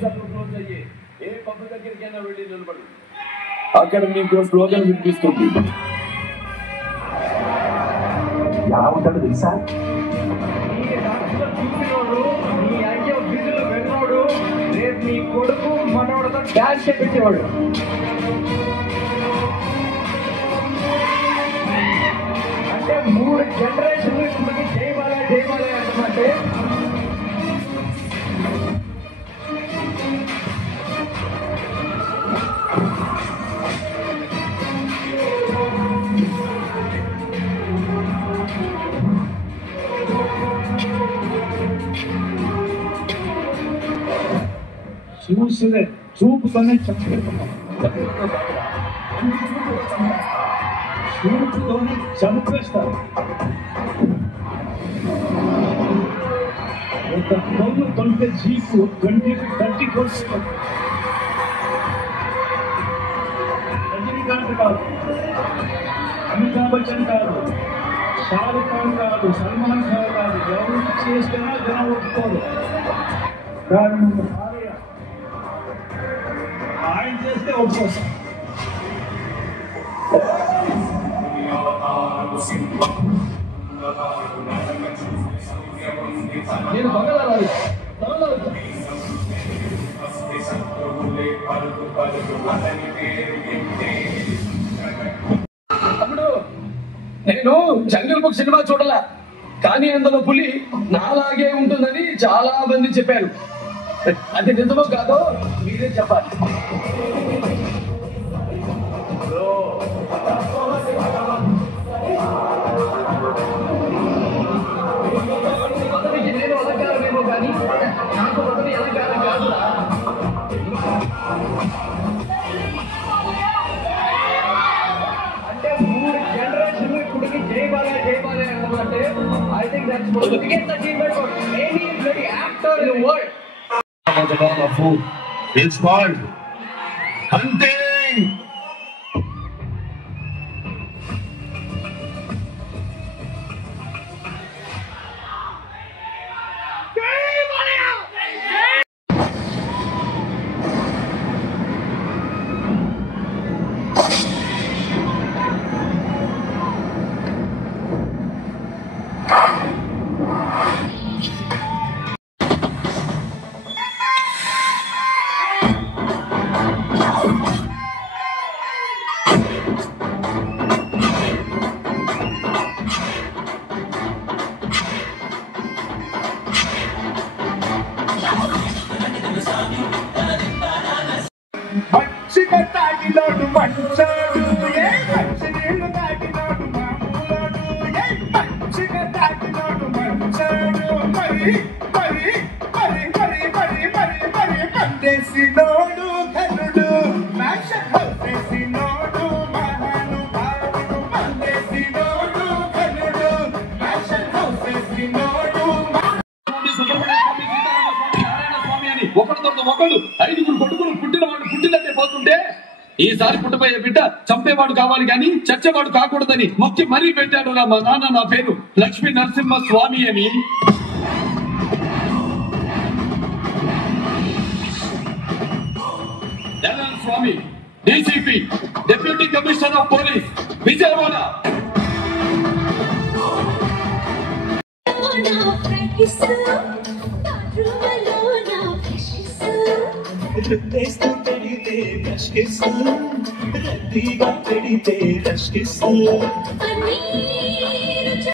Close అయ్యి ఏ పబ్బ దగ్గరికైనా వెళ్ళి నిలబడి అక్కడ మీకు స్లోగన్ వినిపిస్తుంది. ఎలా ఉంటాడు తెలుసా? చూసినోడు నీ అయ్యో వీధులు వెళ్ళినోడు రేపు నీ కొడుకు మనోడితో డాన్స్ చేపించేవాడు. అంటే 3 జనరేషన్లు ఇప్పటికి జయబాలే జయబాలే అంటున్నట్టే. చూసులే చూపుతోనే చంపేస్తున్నాం, చూపుతోనే చంపేస్తారు. ఒక పొన్ను కొంటే జీపు 20-30 కోట్లు. రజనీకాంత్ కాదు, అమితాబ్ బచ్చన్ కాదు, షారుఖ్ ఖాన్ కాదు, సల్మాన్ ఖాన్ కాదు, ఎవరు చేసినా జనం ఒప్పుకోరు. కారణం ఆయన చేస్తే ఒప్పుకోసం. నేను బంగాళాలు తమ్ముడు, నేను జంగల్ బుక్ సినిమా చూడలా, కానీ అందులో పులి నాలాగే ఉంటుందని చాలా మంది చెప్పారు. అది నిజమో కాదో మీరే చెప్పాలి. మొదటికి నేను అలంకారమేమో కానీ నాకు మొదటి అలంకారం కాదురా. అంటే 3 జనరేషన్లు ఇప్పటికి జయబాలే జయబాలే అంటే I think that's the biggest achievement for any bloody actor in the world. of food. It's called hunting. మంచిగా తాగినోడు మంచాడు, మంచి నీళ్ళు తాగినోడు మామూలాడు, మంచిగా తాగినోడు మంచాడు, మరి మరి మరి మరి మరి మరి మరి పండేసినోడు ఘనుడు, మ్యాషన్ హౌసేసినోడు మహానుభావుడు, పండేసినోడు ఘనుడు, మ్యాషన్ హౌసేసినోడు. ఒకరితో ఒకళ్ళు 5 కొడుకులు పుట్టినవాడు పుట్టినట్టే పోతుంటే ఈసారి పుట్టబోయే బిడ్డ చంపేవాడు కావాలి కానీ చచ్చేవాడు కాకూడదని మొక్కి మరీ పెట్టాడు మా నాన్న. నా పేరు లక్ష్మీ నరసింహ స్వామి అని. Swamy DCP deputy commissioner of police Vijayawada. రుద్దేస్తూ పెడితే రష్కిస్తూ రద్దీగా పెడితే రష్కిస్తూ